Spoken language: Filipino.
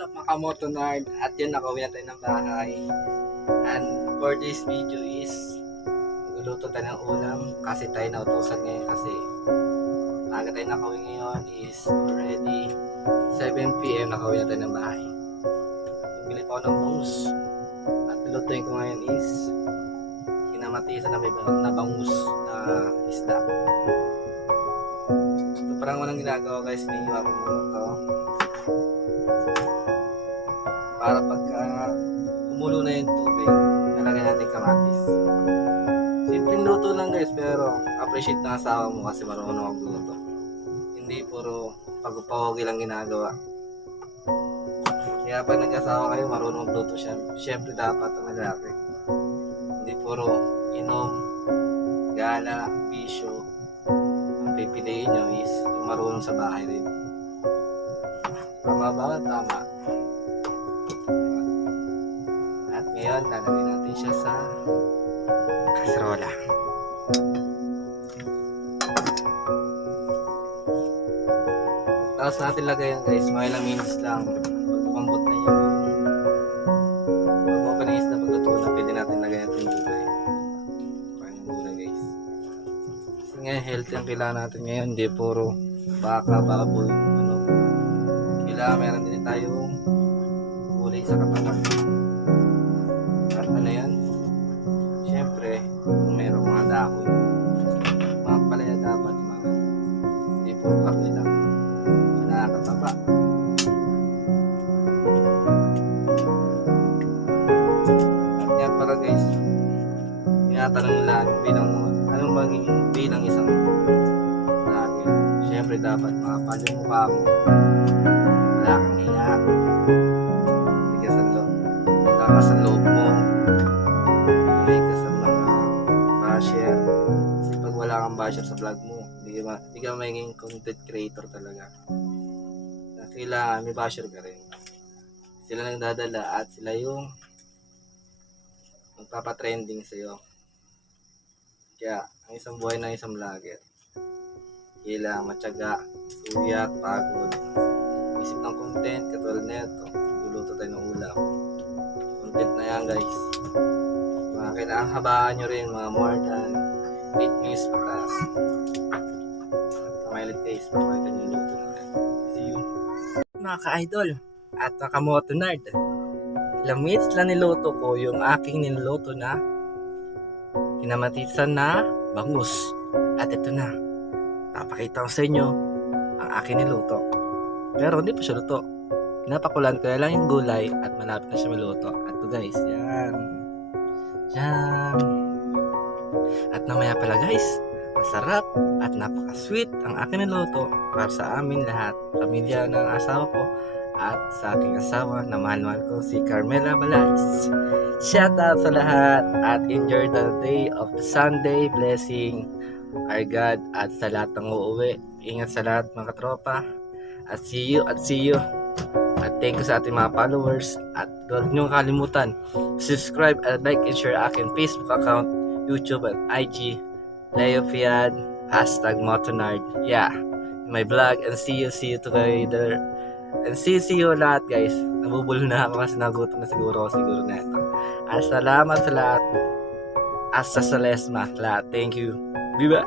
up mga kamotonard? At yun, nakauwi na tayo ng bahay. And for this video is magluluto tayo ng ulam kasi tayo nautusan ngayon kasi aga tayo nakauwi ngayon is already 7 PM nakauwi na tayo ng bahay. Bumili pa ako ng bangus at lulutuin ko ngayon is kinamatisan na may bangus na isda. So parang walang ginagawa guys, naiiwa ko muna to para pagka kumulo na yung tubig, nalagay natin kamatis. Simpleng luto lang guys, pero appreciate ng asawa mo kasi marunong magluto. Hindi puro pagpapawagi lang ginagawa. Kaya pag nag-asawa kayo, marunong magluto siya. Siyempre dapat ang lalaki. Hindi puro inom, gala, bisyo. Ang pipiliin nyo is marunong sa bahay rin. Tama ba? Tama. At ngayon, lalagay natin siya sa kaserola. Tapos natin lagay yan guys, mga ilang minutes lang. Pag umambot na yung pag okay na isda, pagluto na, pwede natin lagay natin yung gulay. Parang yung gulay guys. Kasi ngayon, healthy ang kailangan natin ngayon. Hindi puro baka, baboy, ano. Kailangan meron din tayong gulay sa katawan. At ano yan? Siyempre, kung mayroong mga dahon, mga palaya dapat, mga hindi puro karne lang. Nakakataba. At yan para guys, tinatanong nila anong magiging bilang isang lalaki. Siyempre dapat makapal yung mukha mo, wala kang hiya, lakas ang loob mo, may ka sa mga basher. Kasi pag wala kang basher sa vlog mo, hindi ka magiging content creator talaga. Kailangan may basher ka rin. Sila nang dadala at sila yung magpapatrending sa'yo. Kaya ang isang buhay ng isang vlogger, kailangan matyaga, suyat, pagod, isip ng content katulad na ito. Luluto tayo ng ulam. Content na yan guys. Mga kailangan habaan nyo rin, mga more than 8 minutes patas. Kamailid guys, pakita nyo yung luto natin. See you mga ka-idol at mga kamotonard. Ilang minutes lang niluto ko yung aking niluto na kinamatisan na bangus. At ito na, papakita ko sa inyo ang aking niluto. Pero hindi pa siya luto. Napakulan ko na lang yung gulay at malapit na siya maluto. At ito guys, yan. Yan. At namaya pala guys, masarap at napaka-sweet ang aking niluto para sa amin lahat, pamilya ng asawa ko at sa aking asawa na mahal ko, si Carmela Balais. Shout out sa lahat at enjoy the day of the Sunday. Blessing our God at sa lahat ng uuwi. Ingat sa lahat mga tropa. At see you. At thank you sa ating mga followers. At huwag niyong kalimutan, subscribe at like and share aking Facebook account, YouTube at IG. Leo Fiad, #Motonard. Yeah, my vlog and see you together. And see you lahat guys. Nabubulo na ako kasi nagutom na siguro na ito. At salamat sa lahat. Hasta sa lesma lahat. Thank you. Viva!